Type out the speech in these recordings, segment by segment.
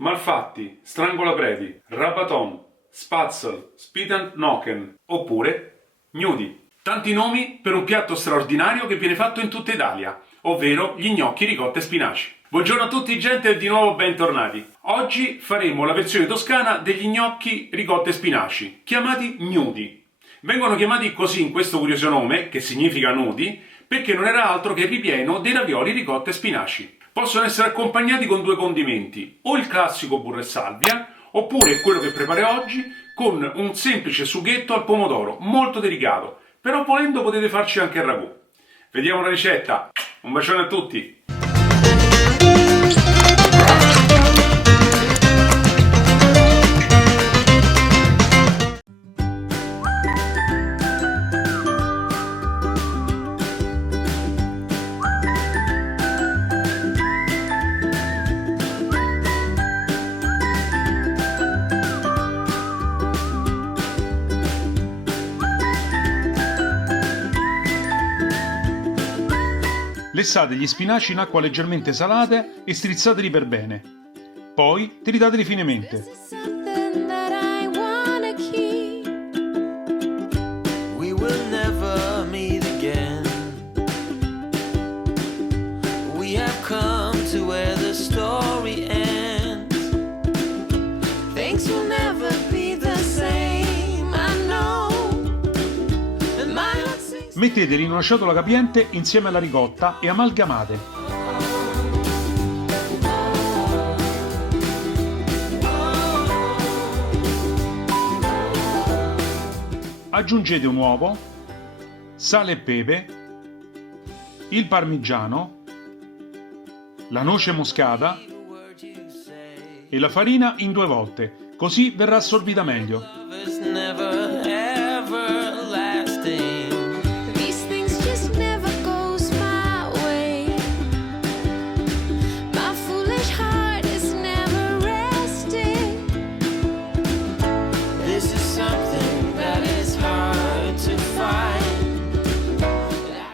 Malfatti, Strangolapreti, Rabaton, Spatzel, Spitannoken oppure Gnudi. Tanti nomi per un piatto straordinario che viene fatto in tutta Italia, ovvero gli gnocchi ricotta e spinaci. Buongiorno a tutti gente e di nuovo bentornati. Oggi faremo la versione toscana degli gnocchi ricotta e spinaci, chiamati gnudi. Vengono chiamati così in questo curioso nome, che significa nudi, perché non era altro che il ripieno dei ravioli ricotta e spinaci. Possono essere accompagnati con due condimenti, o il classico burro e salvia, oppure quello che preparo oggi con un semplice sughetto al pomodoro, molto delicato, però volendo potete farci anche il ragù. Vediamo la ricetta. Un bacione a tutti! Lessate gli spinaci in acqua leggermente salate e strizzateli per bene. Poi tritateli finemente. Metteteli in una ciotola capiente insieme alla ricotta e amalgamate. Aggiungete un uovo, sale e pepe, il parmigiano, la noce moscata e la farina in 2 volte, così verrà assorbita meglio.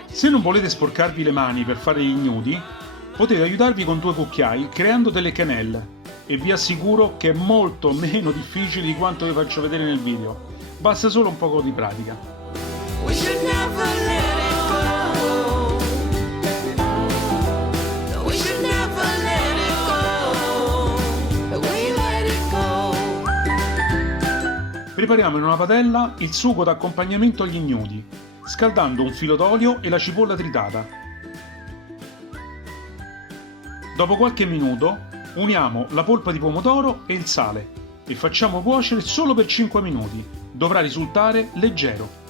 Se non volete sporcarvi le mani per fare gli gnudi, potete aiutarvi con 2 cucchiai creando delle quenelle e vi assicuro che è molto meno difficile di quanto vi faccio vedere nel video. Basta solo un poco di pratica. Prepariamo in una padella il sugo d'accompagnamento agli gnudi, scaldando un filo d'olio e la cipolla tritata. Dopo qualche minuto uniamo la polpa di pomodoro e il sale e facciamo cuocere solo per 5 minuti. Dovrà risultare leggero.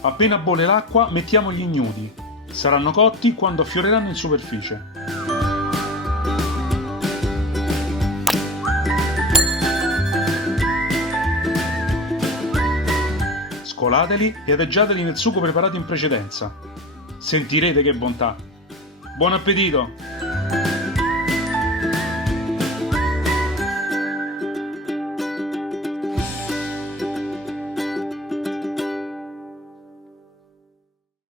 Appena bolle l'acqua mettiamo gli gnudi. Saranno cotti quando affioreranno in superficie. Scolateli e adeggiateli nel sugo preparato in precedenza. Sentirete che bontà! Buon appetito!